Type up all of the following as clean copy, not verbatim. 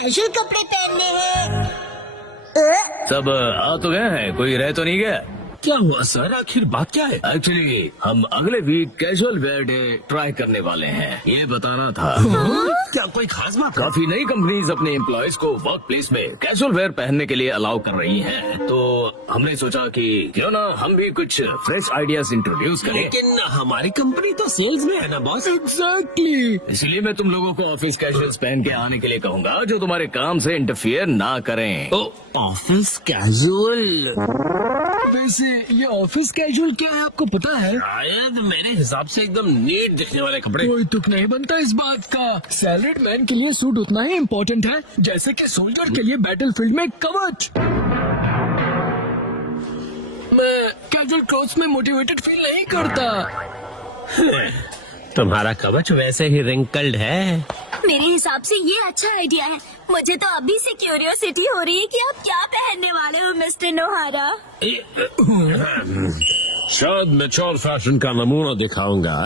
Casual कपड़े पहनने हैं। सब आ तो गए हैं, कोई रह तो नहीं गया? क्या हुआ सर, आखिर बात क्या है? एक्चुअली हम अगले week casual wear day try करने वाले हैं, ये बताना था। क्या कोई खास बात? काफी नई कंपनीज अपने एम्प्लॉयज को वर्क प्लेस में कैजुअल वेयर पहनने के लिए अलाउ कर रही हैं, तो हमने सोचा कि क्यों ना हम भी कुछ फ्रेश आइडियाज इंट्रोड्यूस करें। लेकिन हमारी कंपनी तो सेल्स में है ना बॉस। एग्जैक्टली, इसलिए मैं तुम लोगों को ऑफिस कैजुअल्स पहन के आने के लिए कहूँगा जो तुम्हारे काम से इंटरफियर ना करें। Office casual? वैसे ये ऑफिस कैजुअल क्या है आपको पता है? शायद मेरे हिसाब से एकदम नीट दिखने वाले कपड़े। कोई तुक नहीं बनता इस बात का। सैलरीड मैन के लिए सूट उतना ही इम्पोर्टेंट है जैसे कि सोल्जर के लिए बैटलफील्ड में कवच। मैं कैजुअल क्लोथ्स में मोटिवेटेड फील नहीं करता। तुम्हारा कवच वैसे ही रिंकल्ड है। मेरे हिसाब से ये अच्छा आइडिया है। मुझे तो अभी से क्यूरियोसिटी हो रही है कि आप क्या पहनने वाले हो मिस्टर नोहारा। शायद मैच्योर फैशन का नमूना दिखाऊंगा।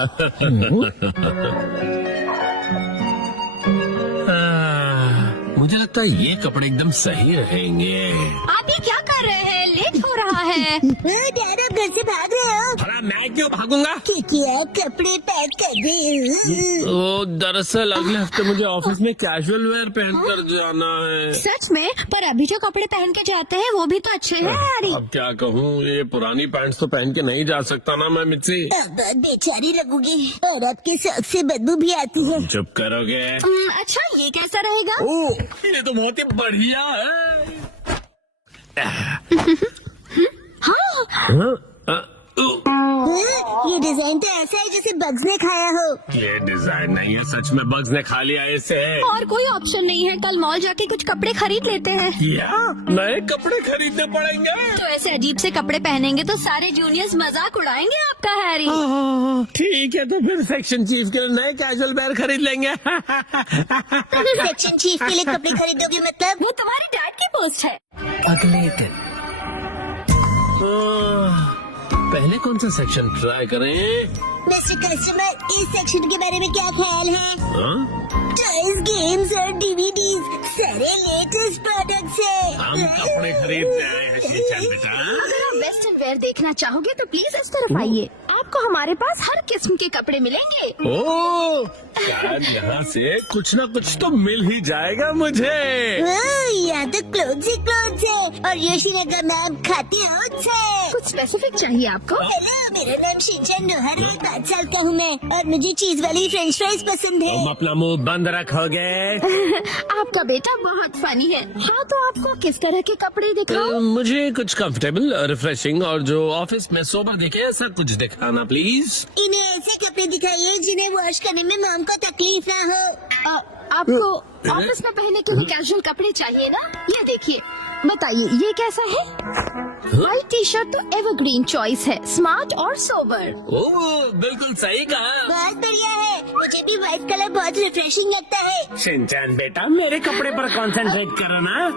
मुझे लगता है ये कपड़े एकदम सही रहेंगे। आप ये क्या कर रहे हैं? लेट हो रहा है। डैड आप घर से भाग रहे हो? भला मैं क्यों भागूंगा? क्योंकि आप कपड़े पैक कर रहे हो। दरअसल अगले हफ्ते मुझे ऑफिस में कैजुअल वेयर पहनकर जाना है। सच में? पर अभी जो कपड़े पहन के जाते हैं वो भी तो अच्छे हैं यार। अब क्या कहूँ, ये पुरानी पैंट्स तो पहन के नहीं जा सकता ना मैं मिर्ची। अब बहुत बेचारी लगूंगी और आपके शौक से बदबू भी आती है। चुप करोगे? अच्छा ये कैसा रहेगा? ओह, ये तो बहुत ही बढ़िया है। ये डिजाइन तो ऐसा है जैसे बग्स ने खाया हो। ये डिजाइन नहीं है, सच में बग्स ने खा लिया इसे। और कोई ऑप्शन नहीं है, कल मॉल जाके कुछ कपड़े खरीद लेते हैं। क्या नए कपड़े खरीदने पड़ेंगे? तो ऐसे अजीब से कपड़े पहनेंगे तो सारे जूनियर्स मजाक उड़ाएंगे आपका हैरी। ठीक है, तो फिर सेक्शन चीफ के लिए नए कैजुअल वेयर खरीद लेंगे। सेक्शन चीफ के लिए कपड़े खरीदोगे मतलब? वो तुम्हारी डैड की पोस्ट है। अगले दिन पहले कौन सा सेक्शन ट्राई करें? मिस्टर कस्टमर, इस सेक्शन के बारे में क्या ख्याल है? हाँ? टॉयज, गेम्स और डीवीडीज, सारे लेटेस्ट प्रोडक्ट्स हम है। कपड़े खरीदने आए हैं शिनचैन बेटा। अगर आप वेस्टर्न वेयर देखना चाहोगे तो प्लीज इस तरफ आइए। आपको हमारे पास हर किस्म के कपड़े मिलेंगे। ओह, शायद यहाँ से कुछ न कुछ तो मिल ही जाएगा मुझे। यहाँ तो क्लोथ्स ही क्लोथ्स है और योशिनगा मैम खाते ओट्स है। कुछ स्पेसिफिक चाहिए आपको? हेलो, मेरा नाम शिनचैन नोहारा है, 5 साल का हूँ मैं और मुझे चीज वाली फ्रेंच फ्राइज पसंद है। तुम अपना मुंह बंद रखोगे? आपका बेटा बहुत फनी है। हाँ तो आपको किस तरह के कपड़े दिखाऊं? मुझे कुछ कंफर्टेबल, रिफ्रेशिंग और जो ऑफिस में सोबर दिखे ऐसा कुछ दिखाना प्लीज। इन्हें ऐसे कपड़े दिखाइए जिन्हें वॉश करने में मॉम को तकलीफ ना हो। आपको ऑफिस में पहनने के लिए कैजुअल कपड़े चाहिए ना? ये देखिए, बताइए ये कैसा है? व्हाइट टी शर्ट तो एवरग्रीन चॉइस है, स्मार्ट और सोबर। ओह, बिल्कुल सही कहा। बहुत बढ़िया है, मुझे भी व्हाइट कलर बहुत रिफ्रेशिंग लगता है। शिनचैन बेटा, मेरे कपड़े पर कंसंट्रेट करो ना।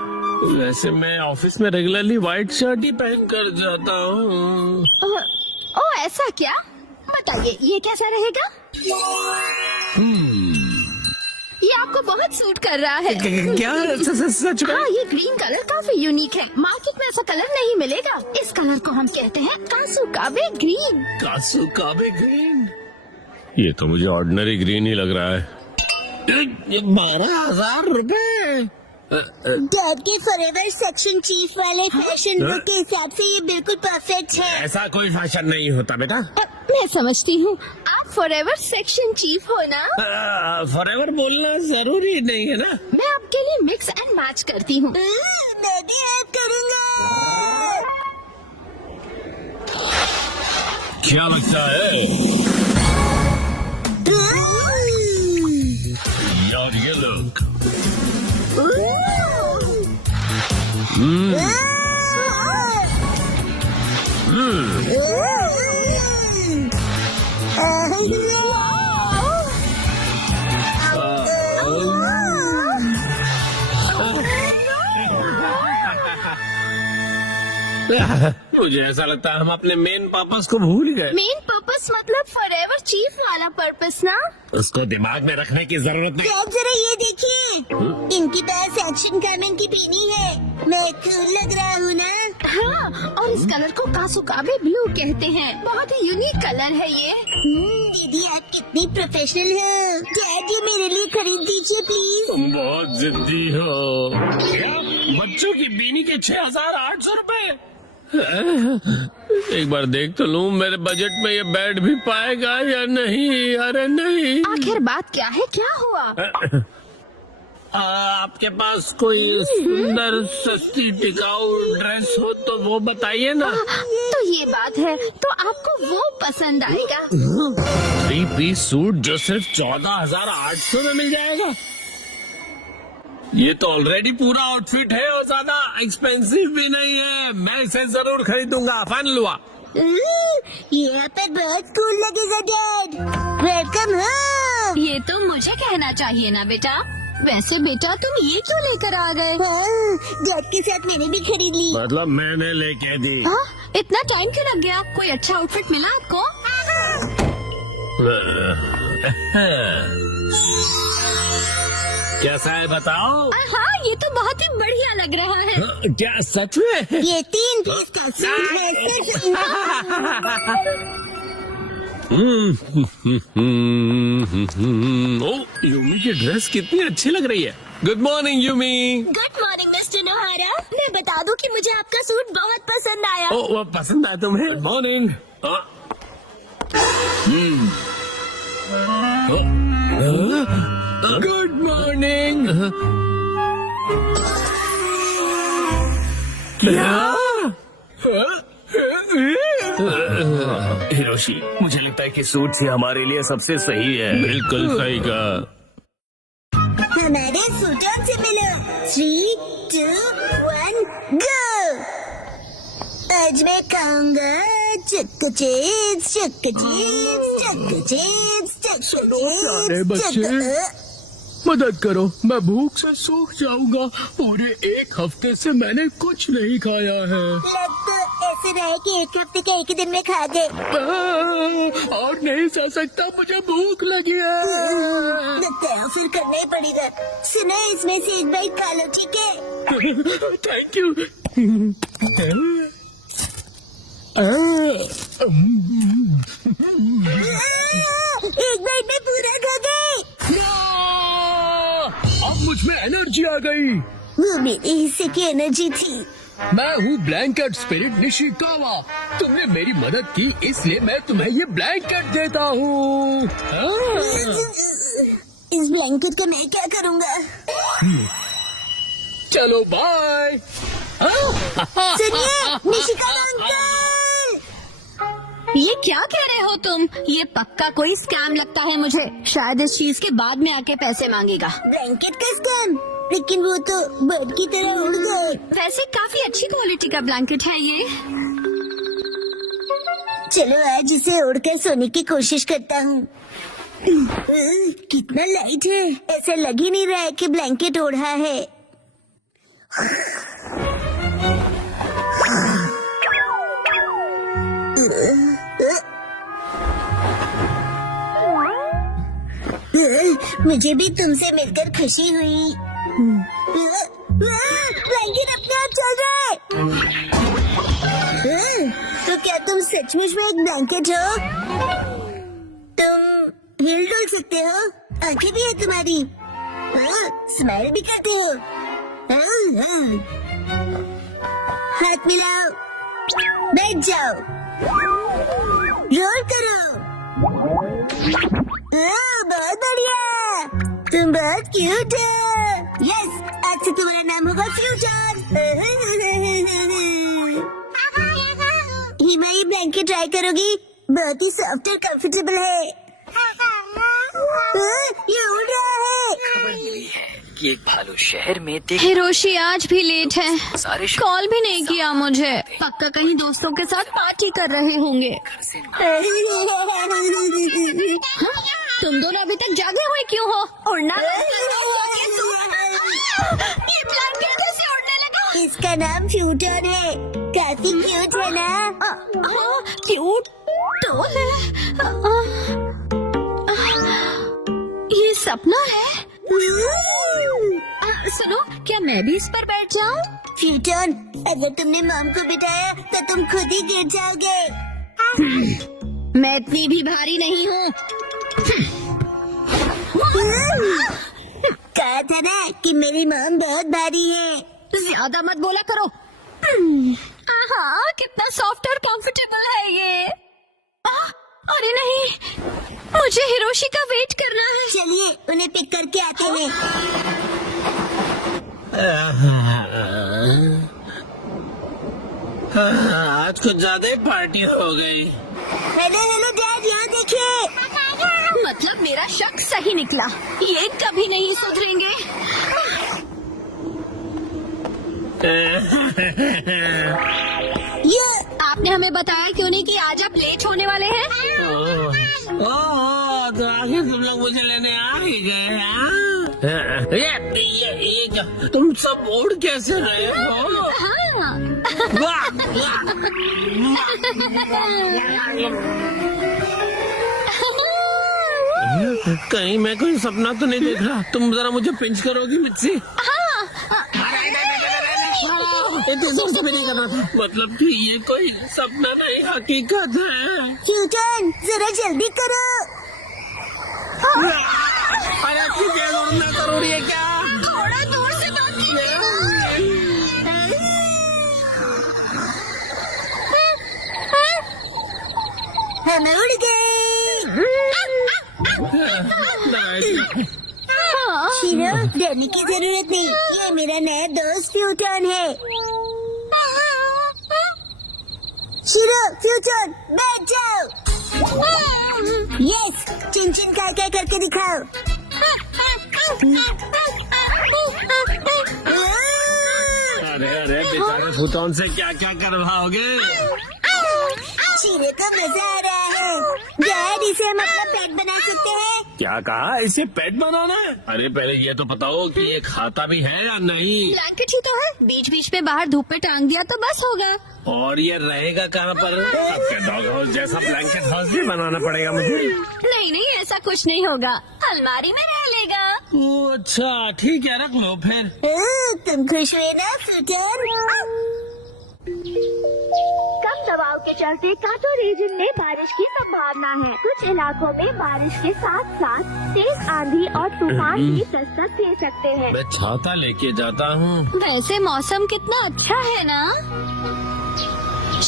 वैसे मैं ऑफिस में रेगुलरली व्हाइट शर्ट ही पहन कर जाता हूँ। ओह ऐसा क्या? बताइए ये कैसा रहेगा? ये आपको बहुत सूट कर रहा है। क्या सच में? हाँ, ये ग्रीन कलर काफी यूनिक है, मार्केट में ऐसा कलर नहीं मिलेगा। इस कलर को हम कहते हैं कासुकाबे ग्रीन। कासुकाबे ग्रीन? ये तो मुझे ऑर्डिनरी ग्रीन ही लग रहा है। 12,000 रुपए? डैड के फॉरएवर सेक्शन चीफ वाले फैशन लुक के हिसाब से ये बिल्कुल परफेक्ट है। ऐसा कोई फैशन नहीं होता बेटा। मैं समझती हूँ, आप फॉरएवर सेक्शन चीफ हो ना? फॉरएवर बोलना जरूरी नहीं है ना। मैं आपके लिए मिक्स एंड मैच करती हूँ। मैं भी हेल्प करूँगा। क्या लगता है यार ये लुक? मुझे ऐसा लगता है हम अपने मेन पर्पस को भूल गए। मेन पर्पस पर्पस मतलब फॉरएवर चीफ वाला पर्पस ना? उसको दिमाग में रखने की जरूरत नहीं। आप जरा ये देखिए, इनके पास एक्शन कामन की पेनी है। मैं कूल लग रहा हूँ ना? हाँ, और इस कलर को कासुकाबे ब्लू कहते हैं। बहुत ही यूनिक कलर है ये। दीदी आप कितनी प्रोफेशनल हो। डैड ये मेरे लिए खरीद दीजिए प्लीज। तुम बहुत जिद्दी हो। क्या? बच्चों की बीनी के 6,800 रुपए? एक बार देख तो लूं मेरे बजट में ये बैठ भी पाएगा या नहीं। अरे नहीं। आखिर बात क्या है, क्या हुआ? आपके पास कोई सुंदर सस्ती टिकाऊ ड्रेस हो तो वो बताइए ना। तो ये बात है, तो आपको वो पसंद आएगा? 3 पीस सूट जो सिर्फ 14,800 में मिल जाएगा। ये तो ऑलरेडी पूरा आउटफिट है और ज्यादा एक्सपेंसिव भी नहीं है। मैं इसे जरूर खरीदूंगा। फाइनल हुआ। यहाँ पर बहुत कूल लगेगा डैड। Welcome home. ये तो मुझे कहना चाहिए ना बेटा। वैसे बेटा तुम ये क्यों लेकर आ गए? डैड के साथ मैंने भी खरीद ली। मतलब मैंने लेके दी। हाँ, इतना टाइम क्यों लग गया? कोई अच्छा आउटफिट मिला आपको? कैसा है बताओ? हाँ, ये तो बहुत ही बढ़िया लग रहा है। क्या सच में? ये 3 पीस का सूट है सिर्फ। ओ, यूमी की ड्रेस कितनी अच्छी लग रही है। Good morning Yumi. Good morning mister नोहारा। मैं बता दूं कि मुझे आपका सूट बहुत पसंद आया। ओ, वो पसंद आया तुम्हें? Good morning. Good morning. Hiroshi, मुझे लगता है कि सूट ही हमारे लिए सबसे सही है। बिल्कुल सही कहा। हमारे सूटों से मिलो। 3, 2, 1 गो। आज मैं कहूँगा चक्का चिप्स, चक्का चिप्स, चक्का चिप्स, चक्का प्यारे बच्चे। चिप्स। मदद करो, मैं भूख से सूख जाऊंगा। पूरे 1 हफ्ते से मैंने कुछ नहीं खाया है। लग तो ऐसे रहा है कि 1 हफ्ते के 1 दिन में खा गए। और नहीं सह सकता, मुझे भूख लगी है। लगता है फिर करना ही पड़ेगा। सुनो, इसमें से एक बाइट खा लो, ठीक है? Thank you. एक बाइट में पूरा खा गए। अब मुझ में एनर्जी आ गई। वो मेरे हिस्से की एनर्जी थी। मैं हूँ ब्लैंकेट स्पिरिट निशिकावा। तुमने मेरी मदद की, इसलिए मैं तुम्हें ये ब्लैंकेट देता हूँ। इस ब्लैंकेट का मैं क्या करूँगा? चलो बाय। सुनिए निशिकावा अंकल। ये क्या कह रहे हो तुम? ये पक्का कोई स्कैम लगता है मुझे। शायद इस चीज के बाद में आके पैसे मांगेगा। ब्लैंकेट का स्कैम? लेकिन वो तो बर्ड की तरह उड़ गए। वैसे काफी अच्छी क्वालिटी का ब्लैंकेट है ये। चलो आज इसे उड़कर सोने की कोशिश करता हूँ। कितना लाइट है, ऐसा लग ही नहीं रहा है कि ब्लैंकेट ओढ़ा है। मुझे भी तुमसे मिलकर खुशी हुई। ब्लैंकेट अपने आप चल रहा है। तो क्या तुम सचमुच में एक ब्लैंकेट हो? तुम हिल डुल सकते हो, आंखें भी है तुम्हारी, स्माइल भी करते हो। हाथ मिलाओ, बैठ जाओ, रोल करो। बहुत बढ़िया, तुम बहुत क्यूट हो। यस, आज से तुम्हारा नाम होगा फ्यूचर। हिमा, ये ब्लैंकेट ट्राई करोगी? बहुत ही सॉफ्ट और कंफर्टेबल है। ये उड़ रहा है। कि एक भालू शहर में देख हिरोशी आज भी लेट है। सारे कॉल भी नहीं किया मुझे। पक्का कहीं दोस्तों के साथ पार्टी कर रहे होंगे। तुम दोनों अभी तक जागे हुए क्यों हो? उड़ना ये ब्लैंकेट कैसे उड़ने लगा? इसका नाम फ्यूटन है। काफी क्यूट है ना? क्यूट तो है। सपना है। सुनो, क्या मैं भी इस पर बैठ जाऊं? फ्यूटन, अगर तुमने मॉम को बिठाया तो तुम खुद ही गिर जाओगे। मैं इतनी भी भारी नहीं हूँ। कहा था ना कि मेरी मॉम बहुत भारी है। ज्यादा मत बोला करो। हाँ, कितना सॉफ्ट और कंफर्टेबल है ये। अरे नहीं, मुझे हिरोशी का वेट करना है। चलिए उन्हें पिक करके आते हैं। आज कुछ ज्यादा ही पार्टी हो गई। हेलो हेलो डैड, यहाँ देखिए। मतलब मेरा शक सही निकला, ये कभी नहीं सुधरेंगे। ये आपने हमें बताया क्यों नहीं कि आज आप लेट होने वाले हैं? ओह, तो आखिर तुम लोग मुझे लेने आ ही गए हाँ? ये क्या? तुम सब उड़ कैसे रहे हो? हाँ। वाह, वाह। कहीं मैं कोई सपना तो नहीं देख रहा? तुम जरा मुझे पिंच करोगी मिर्ची? इतनी जोर से भी नहीं करना था। मतलब कि ये कोई सपना नहीं, हकीकत है। फ्यूटन, जरा जल्दी करो। अरे इतनी तेज उड़ना जरूरी है क्या? थोड़ा दूर से हम उड़ गए। शीरो, डरने की जरूरत नहीं, ये मेरा नया दोस्त फ्यूटन है। शीरो, फ्यूटन, बैठ जाओ। यस, चिन चिन का क्या करके दिखाओ। अरे अरे बेचारे फूटोन से क्या क्या करवाओगे? शीरो को मजा आ रहा है। डैड, इसे हम अपना पेट बना सकते हैं। क्या कहा? इसे पेट बनाना है? अरे पहले ये तो बताओ कि ये खाता भी है या नहीं? ब्लैंकेट ही तो है, बीच बीच में बाहर धूप में टांग दिया तो बस होगा। और ये रहेगा कहाँ पर? सबके डॉग हाउस जैसा ब्लैंकेट हाउस भी बनाना पड़ेगा मुझे। नहीं नहीं, ऐसा कुछ नहीं होगा, अलमारी में रह लेगा। ओह, अच्छा ठीक है, रख लो फिर। तुम खुश हुए ना फ्यूटन? कम दबाव के चलते कांटो रीजन में बारिश की संभावना है। कुछ इलाकों में बारिश के साथ साथ तेज आंधी और तूफान भी दस्तक दे सकते हैं। मैं छाता लेके जाता हूँ। वैसे मौसम कितना अच्छा है ना।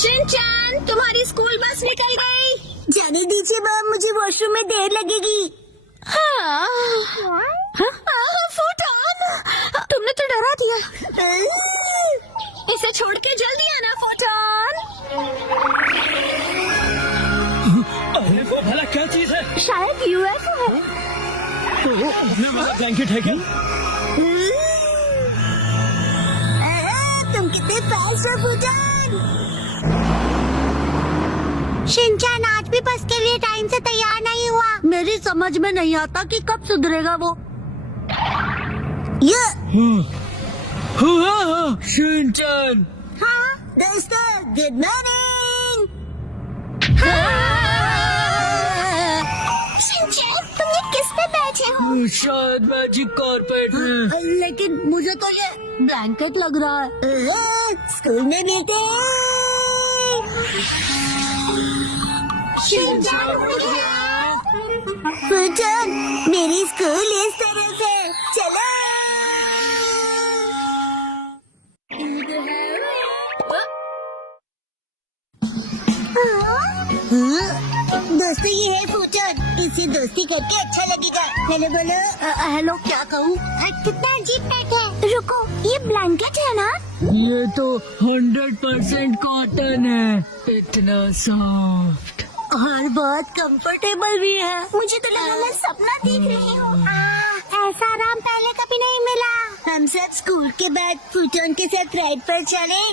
शिनचैन, तुम्हारी स्कूल बस निकल गई। जाने दीजिए मॉम, मुझे वॉशरूम में देर लगेगी। हाँ। फूटन, तुमने तो डरा दिया। इसे छोड़ के जल्दी आना फूटन। अरे वो भला क्या चीज है? शायद यूएफओ है। अपने वाला ब्लैंकेट है क्या? तुम कितने फास्ट हो फूटन। शिनचैन आज भी बस के लिए टाइम से तैयार नहीं हुआ। मेरी समझ में नहीं आता कि कब सुधरेगा वो। ये शिनचैन, हाँ दोस्तों, गुड मॉर्निंग। शिनचैन, तुम ये किस पे बैठे हो? शायद मैजिक कारपेट। लेकिन मुझे तो ये ब्लैंकेट लग रहा है। स्कूल में मिलते हैं। फूटन, मेरी स्कूल इस तरफ है, चलो। दोस्तों, ये है फूटन, इससे दोस्ती करके अच्छा लगेगा। हेलो बोलो। हेलो, क्या कहूँ? कितना अजीब पेट है। रुको, ये ब्लैंकेट है ना? ये तो 100% कॉटन है, इतना सॉफ्ट और बहुत कंफर्टेबल भी है। मुझे तो लगा मैं सपना देख रही हूँ। ऐसा आराम पहले कभी नहीं मिला। हम सब स्कूल के बाद फूटन के साथ राइड पर चले।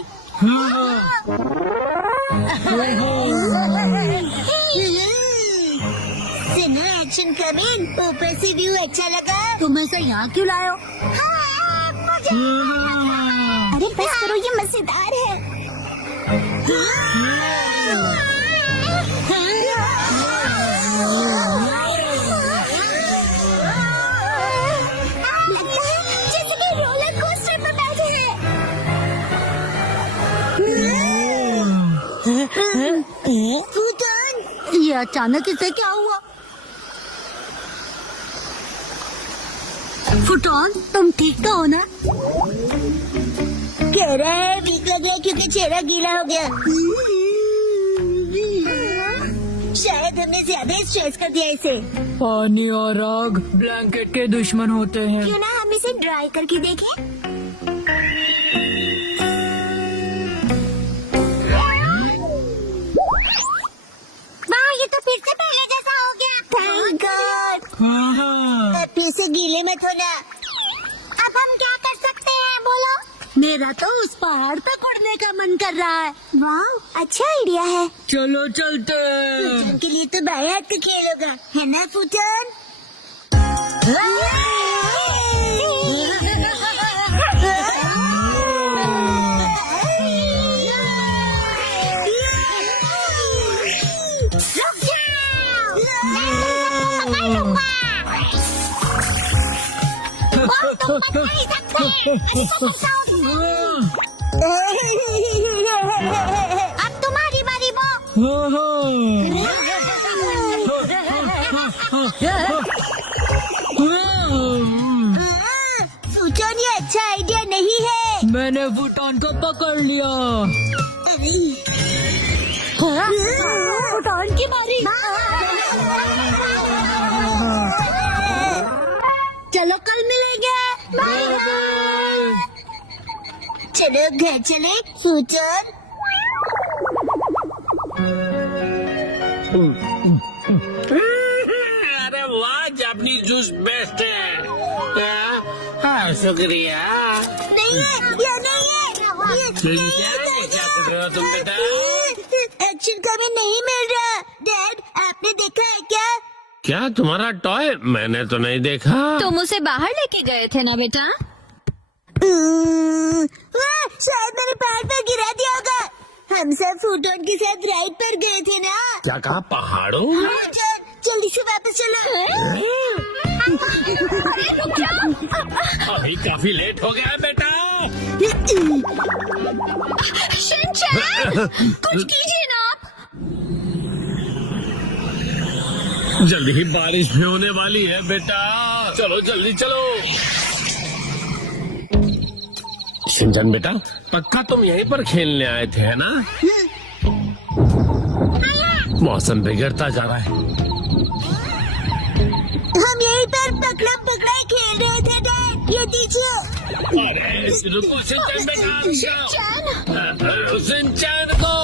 सुनो, एक्शन कमिंग। ऊपर से व्यू अच्छा लगा। तुम ऐसा यहाँ क्यों लाए हो? अरे बस करो, ये मजेदार है। अचानक इसे क्या हुआ? फुटॉन, तुम ठीक तो हो ना? कह रहा है वीक लग रहा है क्योंकि चेहरा गीला हो गया। शायद हमने ज्यादा स्ट्रेस कर दिया इसे। पानी और आग ब्लैंकेट के दुश्मन होते हैं। क्यों ना हम इसे ड्राई करके देखें? वाह, ये तो फिर से पहले जैसा हो गया। Thank God. अब फिर से गीले मत होना। अब हम क्या कर सकते हैं, बोलो? मेरा तो उस पहाड़ तक उड़ने का मन कर रहा है। वाह, अच्छा आइडिया है। चलो चलते हैं। फूटन के लिए तो बाएं हाथ का खेल होगा, है ना फूटन? रुक जाओ! मैं पकड़ लूंगा। तुम बच नहीं सकते। अभी तो फंसाओ तुम्हें। अब तुम्हारी बारी, फूटन, ये अच्छा आइडिया नहीं है। मैंने फुटॉन को पकड़ लिया। फूटन की बारी। चलो कल मिलेंगे। चलो घर चले फूटन। अरे वाह, जापानी जूस बेस्ट है। हाँ, शुक्रिया। नहीं है, ये नहीं है। क्या कर रहे हो तुम बेटा? एक्शन कभी नहीं मिल रहा। डैड, आपने देखा है क्या? क्या तुम्हारा टॉय? मैंने तो नहीं देखा। तुम उसे बाहर लेके गए थे ना बेटा? शायद मैंने पहाड़ पर गिरा दिया होगा। हम सब फूटन के साथ राइड पर गए थे ना। क्या कहा, पहाड़ों? फूटन, जल्दी से वापस चलो। अभी काफी लेट हो गया है बेटा। शिनचैन, कुछ कीजिए ना आप। जल्दी ही बारिश भी होने वाली है बेटा। चलो जल्दी चलो। शिनचैन बेटा, पक्का तुम यहीं पर खेलने आए थे, है ना? मौसम बिगड़ता जा रहा है। हम यहीं पर पकड़म पकड़ाई खेल रहे थे डैड। ये दीजिए। अरे रुको शिनचैन बेटा। शिनचैन को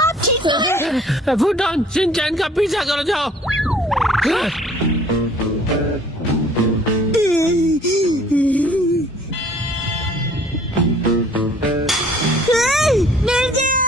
आप ठीक हो? फुटॉन, शिनचैन का पीछा करो, जाओ। मिल गया।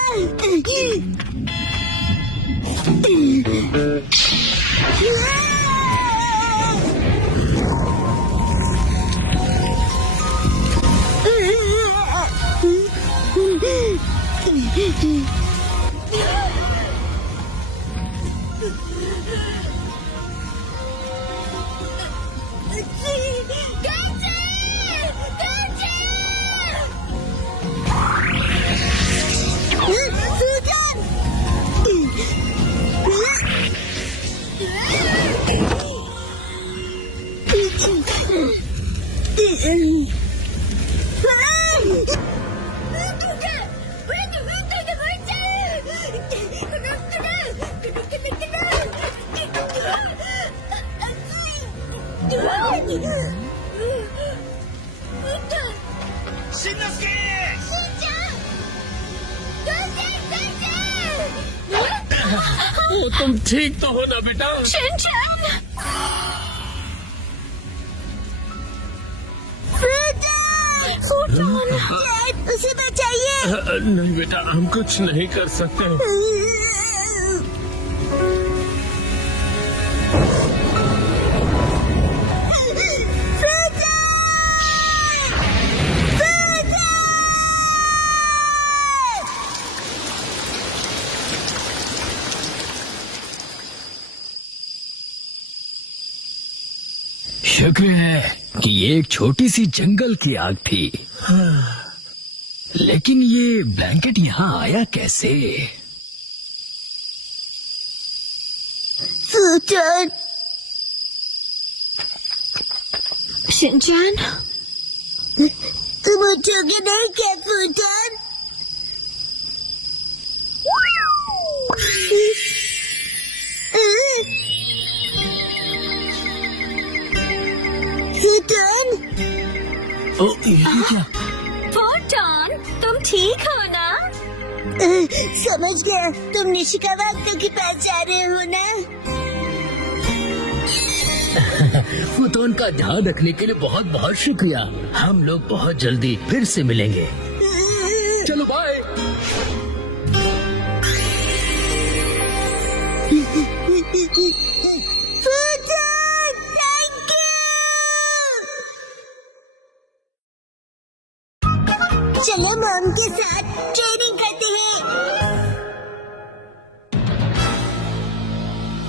तुम ठीक तो हो ना बेटा? शिनचैन, फूटन, उसे बचाइए। नहीं बेटा, हम कुछ नहीं कर सकते। शुक्र है कि ये एक छोटी सी जंगल की आग थी। लेकिन ये ब्लैंकेट यहाँ आया कैसे? फूटन। शिनचैन, तुम उठोगे नहीं क्या फूटन? फूटन, ओ, ये क्या? फूटन, तुम ठीक हो ना? समझ गया, तुम निशिकावा अक्का के पास जा रहे हो ना? फुतोन का ध्यान रखने के लिए बहुत बहुत शुक्रिया। हम लोग बहुत जल्दी फिर से मिलेंगे। चलो बाय। फूटन, थैंक यू। चलो मॉम के साथ ट्रेनिंग करते हैं।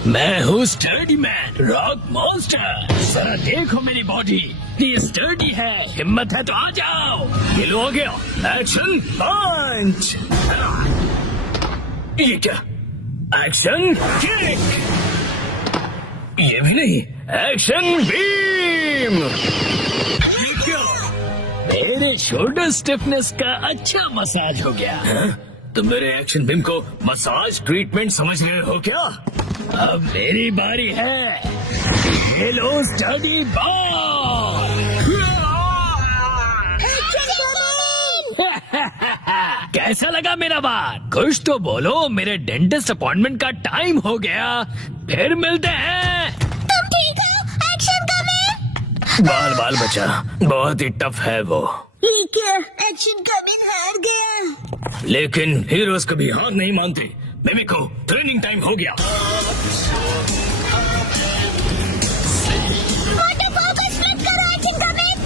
मैं हूँ स्टर्डी मैन, रॉक मॉन्स्टर। जरा देखो मेरी बॉडी, ये स्टर्डी है। हिम्मत है तो आ जाओ। ये लो, हो गया। एक्शन पंच। ये क्या? Action kick. ये भी नहीं। Action beam. ये क्या? मेरे शोल्डर स्टिफनेस का अच्छा मसाज हो गया। तुम मेरे एक्शन बीम को मसाज ट्रीटमेंट समझ रहे हो क्या? अब मेरी बारी है। ये लो स्टडी बॉल। कैसा लगा मेरा बात? कुछ तो बोलो। मेरे डेंटिस्ट अपॉइंटमेंट का टाइम हो गया। फिर मिलते हैं। तुम ठीक हो? Action coming. बाल बाल बचा, बहुत ही टफ है वो। ये क्या? एक्शन कमिंग हार गया। लेकिन हीरोज कभी हार नहीं मानते। मिमिको, ट्रेनिंग टाइम हो गया। फोकस मत करो, एक्शन कमिंग।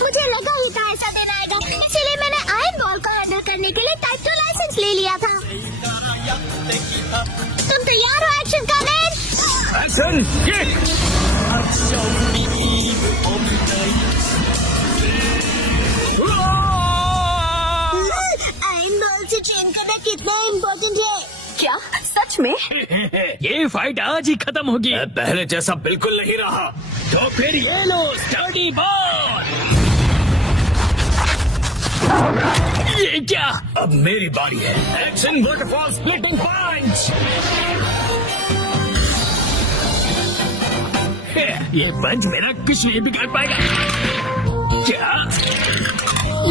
मुझे लगा ही था ऐसा दिन आएगा, इसीलिए मैंने आयरन बॉल को हैंडल करने के लिए टाइप 2 लाइसेंस ले लिया था। तुम तैयार हो action coming? Action kick. Iron ball से ट्रेन करना कितना इम्पोर्टेंट है? क्या सच में? ये फाइट आज ही खत्म होगी। पहले जैसा बिल्कुल नहीं रहा। तो फिर ये लो स्टडी बॉल। ये क्या? अब मेरी बारी है। एक्शन वाटरफॉल स्प्लिटिंग पंच। ये पंच मेरा कुछ नहीं बिगाड़ पाएगा। क्या?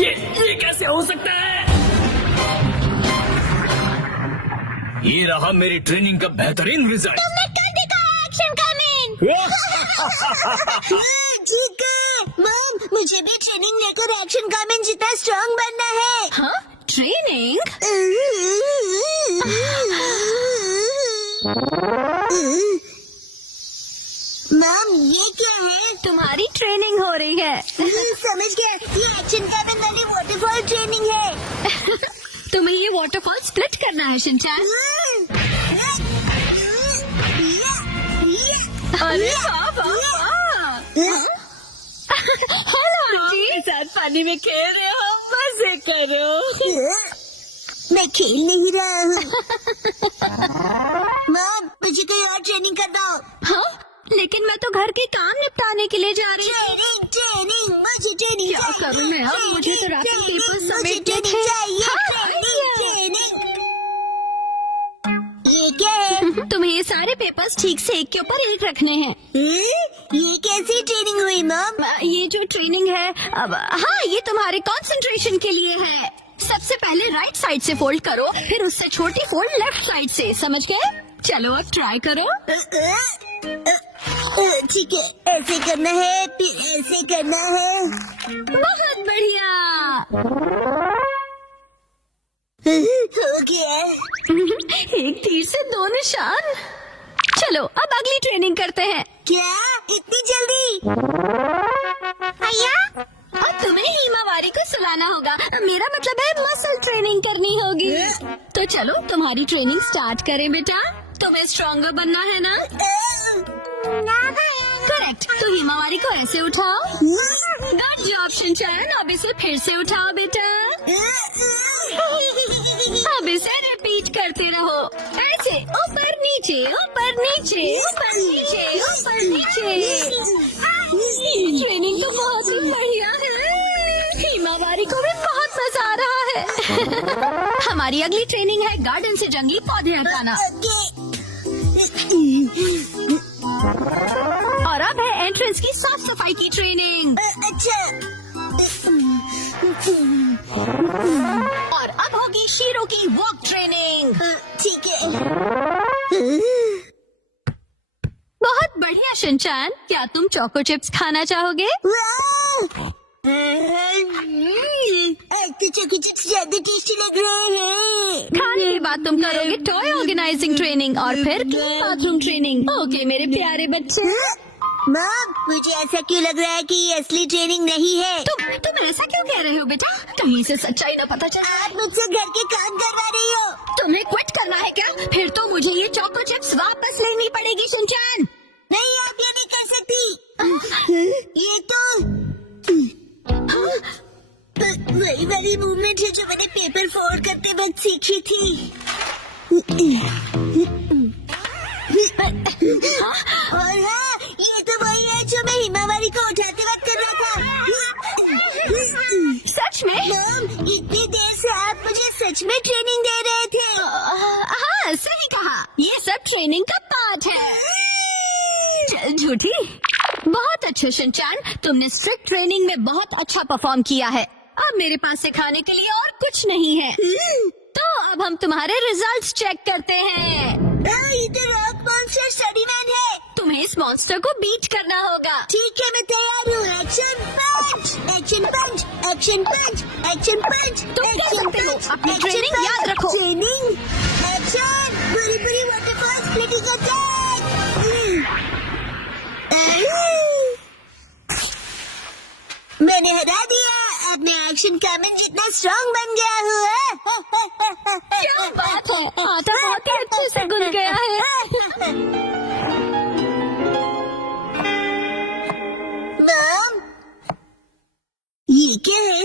ये कैसे हो सकता है? ये रहा मेरी ट्रेनिंग का बेहतरीन रिजल्ट। तुमने कर दिखाया एक्शन कमिंग। ठीक है मॉम, मुझे भी ट्रेनिंग लेकर एक्शन कमिंग जितना स्ट्रांग बनना है। हाँ, ट्रेनिंग? मॉम, ये क्या है? तुम्हारी ट्रेनिंग हो रही है। समझ गया, ये एक्शन कमिंग वाली वाटरफॉल ट्रेनिंग है। तुम्हें ये वाटरफॉल स्प्लिट करना है शिनचैन। अरे वाह वाह वाह। हेलो जी, साथ पानी में खेल रहे हो, मजे करो। मैं खेल नहीं रहा हूँ। मॉम, मुझे कोई और ट्रेनिंग कर दो। हाँ, लेकिन मैं तो घर के काम निपटाने के लिए जा रही हूँ। ट्रेनिंग, मुझे ट्रेनिंग क्या करूँ मैं अब? मुझे तो रात के पेपर समेटने थे। ये क्या है? तुम्हें ये सारे पेपर्स ठीक से एक के ऊपर एक रखने हैं। ये कैसी ट्रेनिंग हुई मॉम? ये जो ट्रेनिंग है अब, हाँ, ये तुम्हारे कंसंट्रेशन के लिए है। सबसे पहले राइट साइड से फोल्ड करो, फिर उससे छोटी फोल्ड लेफ्ट साइड से। समझ गए? चलो अब ट्राई करो। ठीक है, ऐसे करना है, फिर ऐसे करना है। बहुत बढ़िया। हो गया। एक तीर से दो निशान। चलो अब अगली ट्रेनिंग करते हैं। क्या इतनी जल्दी? भैया, और तुम्हें हिमावारी को सुलाना होगा। मेरा मतलब है मसल ट्रेनिंग करनी होगी। तो चलो तुम्हारी ट्रेनिंग स्टार्ट करें बेटा। तुम्हें स्ट्रॉन्गर बनना है ना? ना भैया। करेक्ट। तो हिमावारी को ऐसे उठाओ। गुड जॉब शिनचैन, अब इसे फिर से उठाओ बेटा। अब इसे रिपीट करते रहो, ऐसे ऊपर नीचे ऊपर नीचे ऊपर नीचे ऊपर नीचे। ये ट्रेनिंग तो बहुत ही बढ़िया है, हिमावारी को भी बहुत मजा आ रहा है। हमारी अगली ट्रेनिंग है गार्डन से जंगली पौधे हटाना। और अब है एंट्रेंस की साफ सफाई की ट्रेनिंग। अच्छा। और अब होगी शीरो की वॉक ट्रेनिंग। ठीक है। बहुत बढ़िया शिनचैन, क्या तुम चोको चिप्स खाना चाहोगे? तो चोको चिप्स ज्यादा टेस्टी लग रहे हैं। खाने के बाद तुम करोगे टॉय ऑर्गेनाइजिंग ट्रेनिंग और फिर बाथरूम ट्रेनिंग। ओके मेरे प्यारे बच्चे। मॉम, मुझे ऐसा क्यों लग रहा है कि ये असली ट्रेनिंग नहीं है? तुम ऐसा क्यों कह रहे हो बेटा? कहीं से सच्चाई न पता चला। आप मुझसे घर के काम करवा रही हो। तुम्हें क्विट करना है क्या? फिर तो मुझे ये चोको चिप्स वापस लेनी पड़ेगी शिनचैन। नहीं, आप ये नहीं कर सकती। ये तो वही वाली मूवमेंट है जो मैंने पेपर फोल्ड करते वक्त सीखी थी। और हाँ, ये तो वही है जो मैं हिमावारी को उठाते वक्त कर रहा था। सच में? मॉम, इतनी देर से आप मुझे सच में ट्रेनिंग दे रहे थे। हाँ सही कहा, ये सब ट्रेनिंग का पार्ट है। चल झूठी। बहुत अच्छा शिनचैन, तुमने स्ट्रिक्ट ट्रेनिंग में बहुत अच्छा परफॉर्म किया है। अब मेरे पास से खाने के लिए और कुछ नहीं है। तो अब हम तुम्हारे रिजल्ट्स चेक करते हैं। इधर रॉक मॉन्स्टर स्टडी मैन है। तुम्हें इस मॉन्स्टर को बीट करना होगा। ठीक है, मैं तैयार हूँ। एक्शन पंच, एक्शन पंच, एक्शन पंच, एक्शन पंच। तुम कर सकते हो। अपनी ट्रेनिंग याद रखो। ट्रेनिंग, एक्शन, बड़ी बड़ी वाटरफॉल स्प्लिटिंग अटैक। मैंने हरा दिया। अब मैं एक्शन कामन जितना स्ट्रॉन्ग बन गया हूँ। क्या बात है, आटा बहुत ही अच्छे से गुल गया है। मॉम, ये क्या है?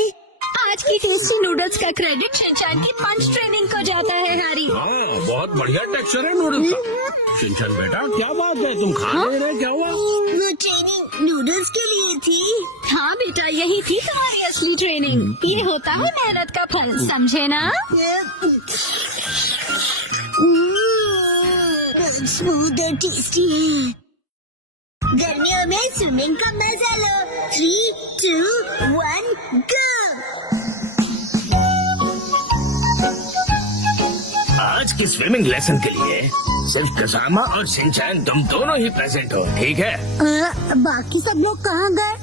आज की टेस्टी नूडल्स का क्रेडिट शिनचैन की पंच ट्रेनिंग को जाता है हैरी। हाँ, बहुत बढ़िया टेक्सचर है नूडल्स का। शिनचैन बेटा, क्या बात है, तुम खा नहीं रहे, क्या हुआ? वो ट्रेनिंग नूडल्स के लिए थी। हाँ बेटा, यही थी तुम्हारी असली ट्रेनिंग। ये होता है मेहनत का फल, समझे ना? स्मूथ और टेस्टी है। गर्मियों में स्विमिंग का मजा लो। 3, 2, 1, गो। आज की स्विमिंग लेसन के लिए सिर्फ कसामा और शिनचैन तुम दोनों ही प्रेजेंट हो, ठीक है? बाकी सब लोग कहाँ गए?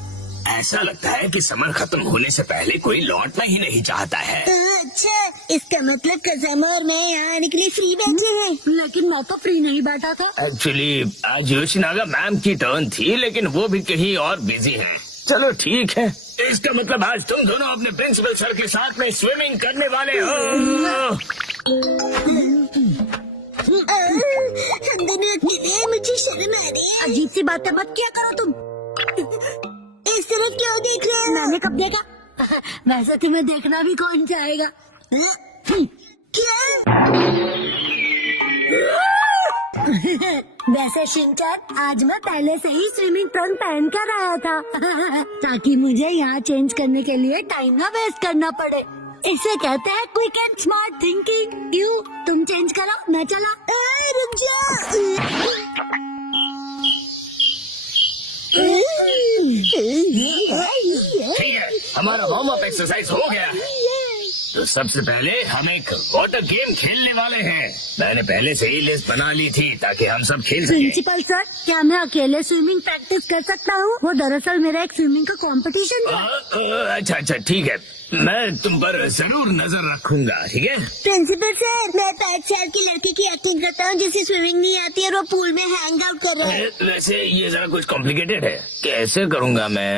ऐसा लगता है कि समर खत्म होने से पहले कोई लौटना ही नहीं चाहता है। अच्छा, इसका मतलब कसामा और मैं यहाँ आने के लिए फ्री बैठे हैं। लेकिन मैं तो फ्री नहीं बैठा था। एक्चुअली आज योशिनागा मैम की टर्न थी, लेकिन वो भी कहीं और बिजी है। चलो ठीक है, इसका मतलब आज तुम दोनों अपने प्रिंसिपल सर के साथ में स्विमिंग करने वाले हो। हम दोनों अकेले हैं, मुझे शर्म आ रही है। अजीब सी बातें मत किया करो तुम। इस तरफ क्यों देख रहे हो? मैंने कब देखा? वैसे तुम्हें देखना भी कौन चाहेगा? क्या? वैसे शिनचैन, आज मैं पहले से ही स्विमिंग ट्रंक पहन कर आया था ताकि मुझे यहाँ चेंज करने के लिए टाइम ना वेस्ट करना पड़े। इसे कहते हैं क्विक एंड स्मार्ट थिंकिंग। क्यों? तुम चेंज करो, मैं चला। रुक जा। ठीक है, हमारा वार्म अप एक्सरसाइज हो गया। तो सबसे पहले हम एक वाटर गेम खेलने वाले हैं। मैंने पहले से ही लिस्ट बना ली थी ताकि हम सब खेल सकें। प्रिंसिपल सर, क्या मैं अकेले स्विमिंग प्रैक्टिस कर सकता हूँ? वो दरअसल मेरा एक स्विमिंग का कंपटीशन है। अच्छा ठीक है, मैं तुम पर जरूर नजर रखूंगा, ठीक है? प्रिंसिपल सर, मैं 5 साल की लड़के की एक्टिंग करता हूँ जिसे स्विमिंग नहीं आती और वो पूल में हैंग आउट कर रहा है। वैसे ये जरा कुछ कॉम्प्लिकेटेड है, कैसे करूँगा मैं?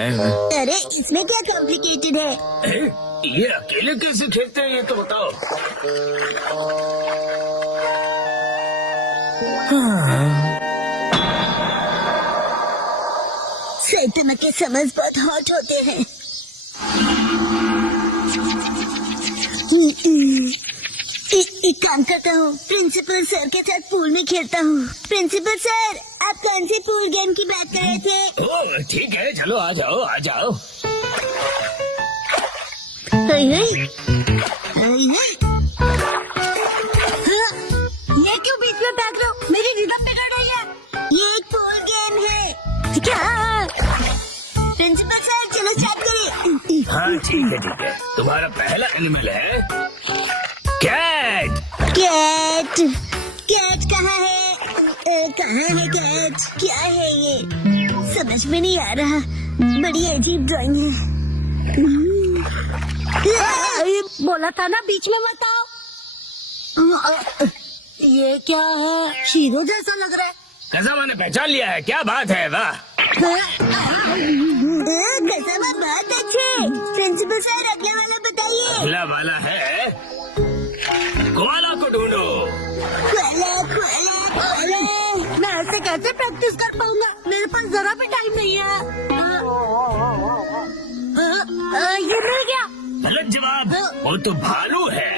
अरे इसमें क्या कॉम्प्लिकेटेड है? ये अकेले कैसे खेलते हैं ये तो बताओ। साइटमा के समर्स बहुत हॉट होते हैं। एक काम करता हूँ, प्रिंसिपल सर के साथ पूल में खेलता हूँ। प्रिंसिपल सर, आप कौन से पूल गेम की बात कर रहे थे? ओह, ठीक है, चलो आ जाओ आ जाओ। ये क्यों बीच में फेंक रहे हो? मेरी रिदम बिगड़ रही है। ये एक पूल गेम है। क्या? प्रिंसिपल सर, चलो स्टार्ट करें। हाँ ठीक है। तुम्हारा पहला एनिमल है कैट। कैट। कैट कहाँ है? कहाँ है कैट? क्या है ये? समझ में नहीं आ रहा। बड़ी अजीब ड्राइंग है। बोला था ना बीच में मत आओ। ये क्या है? शीरो जैसा लग रहा है। कज़ामा ने पहचान लिया है, क्या बात है? वाह, कज़ामा बहुत अच्छे। प्रिंसिपल सर, अगला वाला बताइए। अगला वाला है कोआला को ढूंढो। कोआला। मैं ऐसे कैसे प्रैक्टिस कर पाऊंगा? मेरे पास जरा भी टाइम नहीं है। ये मिल गया। गलत जवाब, वो तो भालू है।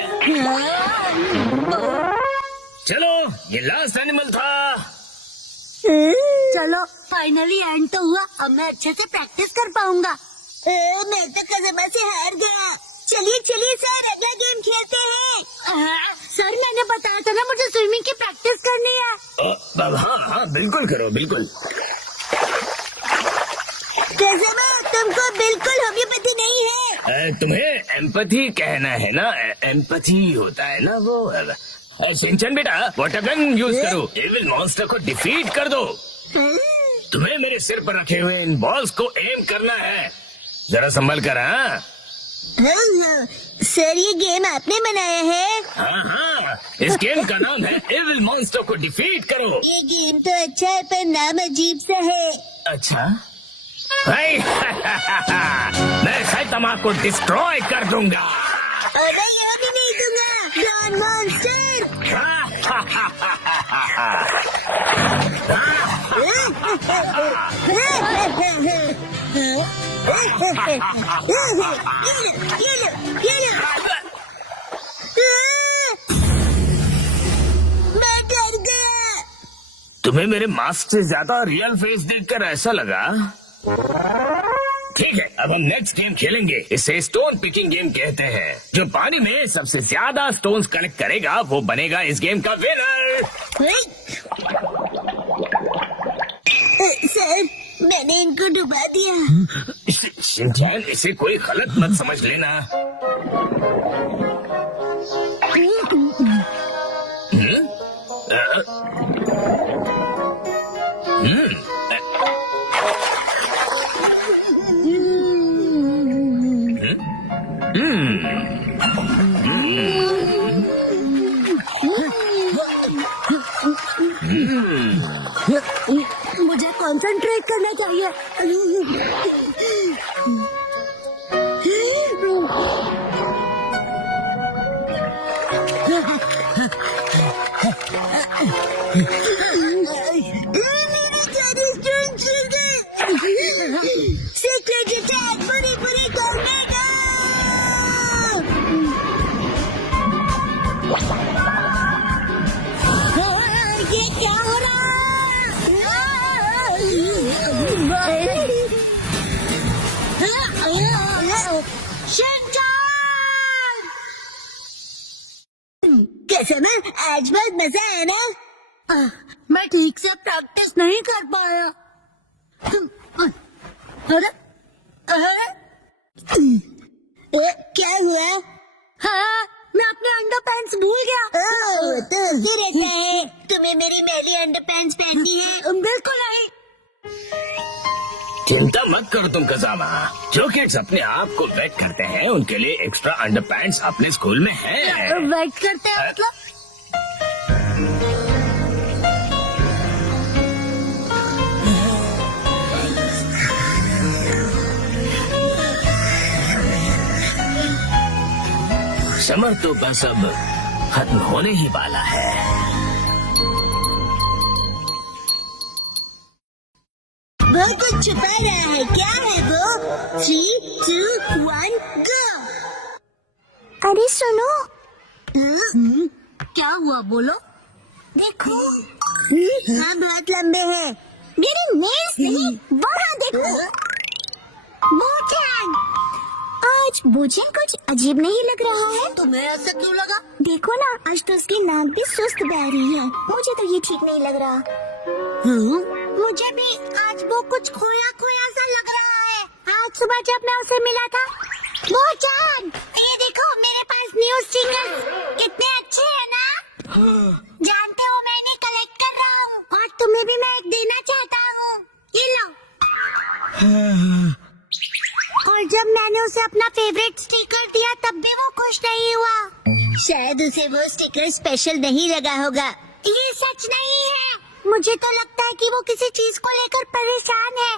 चलो, ये लास्ट एनिमल था। चलो, फाइनली एंड तो हुआ। अब मैं अच्छे से प्रैक्टिस कर पाऊंगा। मैं तो कज़ामा से हार गया। चलिए सर, अगला गेम खेलते हैं। सर, मैंने बताया था ना मुझे स्विमिंग की प्रैक्टिस करनी है। हाँ, बिल्कुल करो, बिल्कुल। कज़ामा, तुमको बिल्कुल होम्योपैथी नहीं है। तुम्हें एम्पैथी कहना है ना? एम्पैथी होता है ना वो। सिंचन बेटा, वाटर गन यूज करो, एविल मॉन्स्टर को डिफीट कर दो। तुम्हें मेरे सिर पर रखे हुए इन बॉल्स को एम करना है। जरा संभल कर। हाँ सर, ये गेम आपने बनाया है? हाँ, इस गेम का नाम है एविल मॉन्स्टर को डिफीट करो। ये गेम तो अच्छा है, पर नाम अजीब सा है। अच्छा मैं साइतामा को डिस्ट्रॉय कर दूंगा। अरे ये भी नहीं दूंगा। Don monster. ये लो। मैं डर गया। तुम्हें मेरे मास्क से ज्यादा रियल फेस देखकर ऐसा लगा? ठीक है, अब हम नेक्स्ट गेम खेलेंगे। इसे स्टोन पिकिंग गेम कहते हैं। जो पानी में सबसे ज्यादा स्टोन्स कलेक्ट करेगा वो बनेगा इस गेम का विनर। सर, मैंने इनको डुबा दिया। शिनचैन, इसे कोई गलत मत समझ लेना। मुझे कंसंट्रेट करना चाहिए। सीक्रेट अटैक पूरी करने का। ये क्या हो रहा है? शिनचैन! कैसे में आज बहुत मजा आया ना? मैं ठीक से प्रैक्टिस नहीं कर पाया। अरे क्या हुआ? हाँ, मैं अपने अंडरपैंट्स भूल गया। तो फिर ऐसा है, तुम्हें मेरी मैली अंडरपैंट्स पहननी है? बिल्कुल नहीं। चिंता मत करो तुम कज़ामा। जो किड्स अपने आप को वेट करते हैं उनके लिए एक्स्ट्रा अंडरपैंट्स अपने स्कूल में है। वेट करते हैं मतलब? समर तो बस अब खत्म होने ही वाला है। वो कुछ छुपा रहा है, क्या है वो? 3, 2, 1 गो। अरे सुनो, क्या हुआ बोलो? देखो। हाँ बहुत लंबे हैं। मेरे नेल्स नहीं, वहाँ देखो। बोचन, आज बोचन कुछ अजीब नहीं लग रहा है। तुम्हें ऐसा क्यों लगा? देखो ना, आज तो उसकी नाक भी सुस्त बह रही है। मुझे तो ये ठीक नहीं लग रहा। मुझे भी आज वो कुछ खोया खोया सा लग रहा है। आज सुबह जब मैं उसे मिला था, बोचन, ये देखो मेरे पास न्यूज स्टिकर्स कितने अच्छे हैं ना? जानते हो मैं इन्हें कलेक्ट कर रहा हूँ और तुम्हें भी मैं एक देना चाहता हूँ। ये लो। और जब मैंने उसे अपना फेवरेट स्टिकर दिया तब भी वो खुश नहीं हुआ। शायद उसे वो स्टिकर स्पेशल नहीं लगा होगा। ये सच नहीं है। मुझे तो लगता है कि वो किसी चीज को लेकर परेशान है।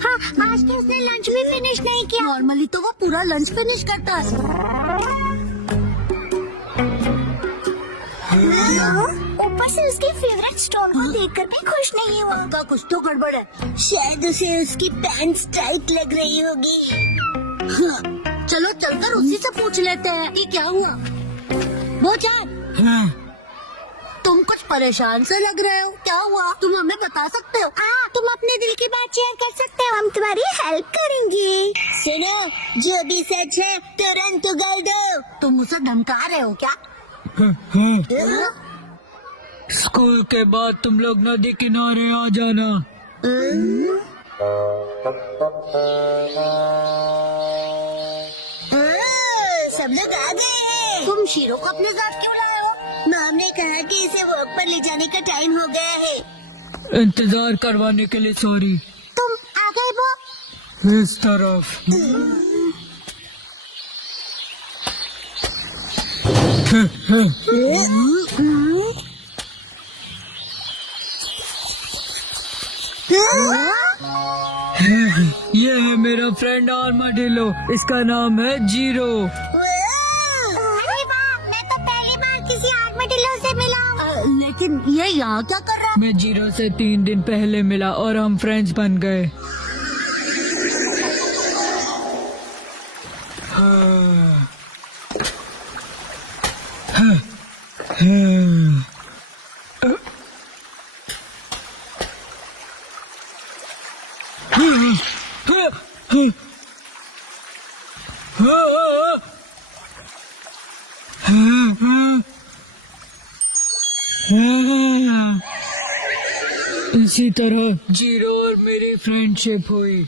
हाँ, आज तो उसने लंच भी फिनिश नहीं किया। नॉर्मली तो वो पूरा लंच फिनिश करता है। ऊपर से उसके फेवरेट स्टोन को देखकर भी खुश नहीं हुआ। उनका कुछ तो गड़बड़ है। शायद उसे उसकी पैंट्स टाइट लग रही होगी। हाँ, चलो चलकर उसी से पूछ लेते हैं कि क्या हुआ। बोचन, तुम कुछ परेशान से लग रहे हो, क्या हुआ? तुम हमें बता सकते हो? हाँ, तुम अपने दिल की बात शेयर कर सकते हो, हम तुम्हारी हेल्प करेंगे। सुनो, जो भी सच है तुरंत उगल दो। तुम उसे धमका रहे हो क्या? स्कूल के बाद तुम लोग नदी किनारे आ जाना। सब लोग आ गए हैं। तुम शीरो को अपने साथ क्यों लाए हो? मैम ने कहा कि इसे वॉक पर ले जाने का टाइम हो गया है। इंतजार करवाने के लिए सॉरी। तुम आ गए वो? इस तरफ। ये है मेरा फ्रेंड आर्माडिलो, इसका नाम है जीरो। अरे वाह, मैं तो पहली बार किसी आर्माडिलो से मिला हूँ। लेकिन ये यहाँ क्या कर रहा है? मैं जीरो से 3 दिन पहले मिला और हम फ्रेंड्स बन गए। इसी तरह जीरो और मेरी फ्रेंडशिप हुई।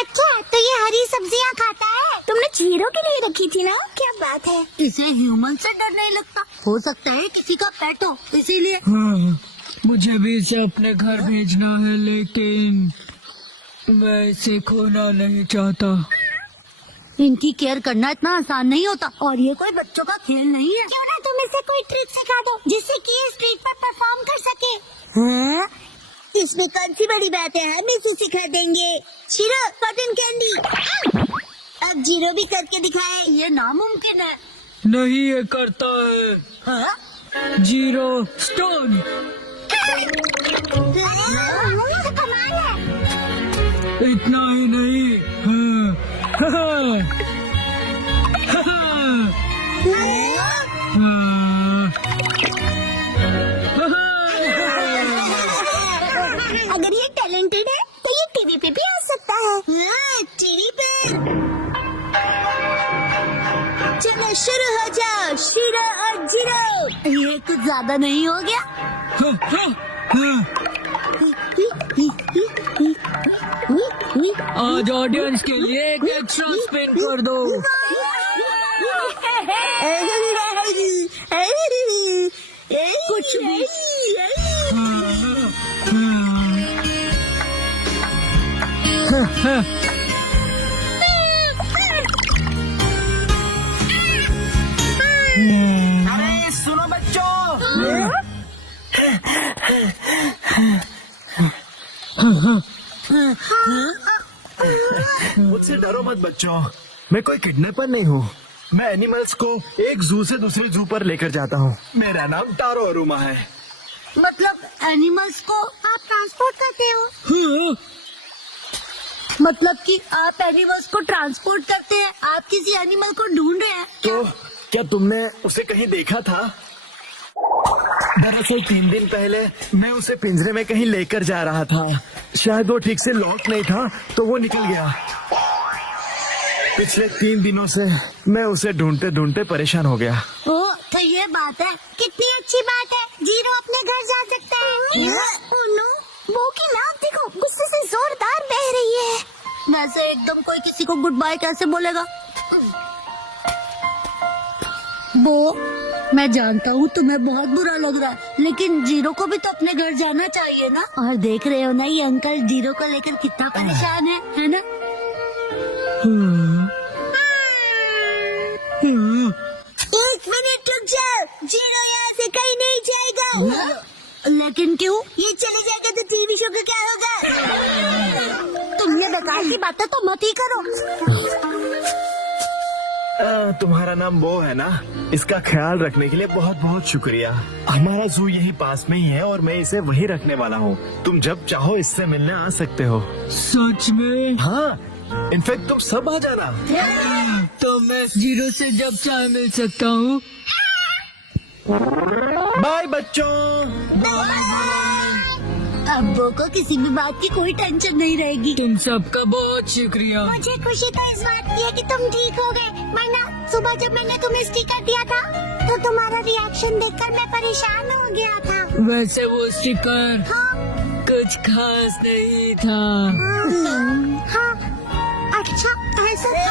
अच्छा, तो ये हरी सब्जियाँ खाता है? तुमने जीरो के लिए रखी थी ना? क्या बात है। इसे ह्यूमन से डर नहीं लगता। हो सकता है किसी का पेट हो, इसीलिए। हाँ, मुझे भी इसे अपने घर भेजना है, लेकिन मैं इसे खोना नहीं चाहता। इनकी केयर करना इतना आसान नहीं होता और ये कोई बच्चों का खेल नहीं है। क्यों ना तुम इसे कोई ट्रिक सिखा दो जिससे कि ये स्ट्रीट पर परफॉर्म कर सके। हाँ? इसमें कौन सी बड़ी बात है, हम इसे सिखा देंगे। Shero, cotton candy. अब जीरो भी करके दिखाए, ये नामुमकिन है। नहीं, ये करता है। हाँ? Zero stone. कमाल है। इतना ही नहीं। हाँ, हाँ, हाँ, अगर ये टैलेंटेड है तो ये टीवी पे भी आ सकता है। हाँ, टीवी पे। चलो शुरू हो जाओ, शीरो और जीरो। ये कुछ ज्यादा नहीं हो गया? हाँ, हाँ, हाँ। आज ऑडियंस के लिए एक एक्स्ट्रा स्पिन कर दो। कुछ भी। अरे सुनो बच्चों, मुझसे डरो मत बच्चों, मैं कोई किडनैपर नहीं हूँ। मैं एनिमल्स को एक जू से दूसरे जू पर लेकर जाता हूँ। मेरा नाम टारो अरुमा है। मतलब एनिमल्स को आप ट्रांसपोर्ट करते हो? हाँ, मतलब कि आप एनिमल्स को ट्रांसपोर्ट करते हैं? आप किसी एनिमल को ढूंढ रहे हैं? तो क्या तुमने उसे कहीं देखा था? दरअसल 3 दिन पहले मैं उसे पिंजरे में कहीं लेकर जा रहा था। शायद वो ठीक से लॉक नहीं था तो वो निकल गया। पिछले 3 दिनों से मैं उसे ढूंढते ढूंढते परेशान हो गया। ओ, तो ये बात है। कितनी अच्छी बात है, जीरो अपने घर जा सकता है। ओह नो, वो की नाक देखो, गुस्से से जोरदार बह रही है। वैसे एकदम कोई किसी को गुड बाय कैसे बोलेगा? वो मैं जानता हूँ तुम्हें बहुत बुरा लग रहा है, लेकिन जीरो को भी तो अपने घर जाना चाहिए ना। और देख रहे हो ना ये अंकल जीरो को लेकर कितना परेशान है ना? एक मिनट रुक जाओ, जीरो यहाँ से कहीं नहीं जाएगा। लेकिन क्यों? ये चले जाएगा तो टीवी शो का क्या होगा? तुम ये बेकार की बातें तो मत ही करो। तुम्हारा नाम वो है ना? इसका ख्याल रखने के लिए बहुत बहुत शुक्रिया। हमारा जू यही पास में ही है और मैं इसे वहीं रखने वाला हूँ। तुम जब चाहो इससे मिलने आ सकते हो। सच में? हाँ, इनफैक्ट तुम सब आ जाना। तो मैं जीरो से जब चाहे मिल सकता हूँ। बाय बच्चों। अब्बू को किसी भी बात की कोई टेंशन नहीं रहेगी। तुम सबका बहुत शुक्रिया। मुझे खुशी तो इस बात की है कि तुम ठीक हो गए, वरना सुबह जब मैंने तुम्हें स्टिकर दिया था तो तुम्हारा रिएक्शन देखकर मैं परेशान हो गया था। वैसे वो स्टिकर कुछ खास नहीं था। हाँ, अच्छा ऐसा था।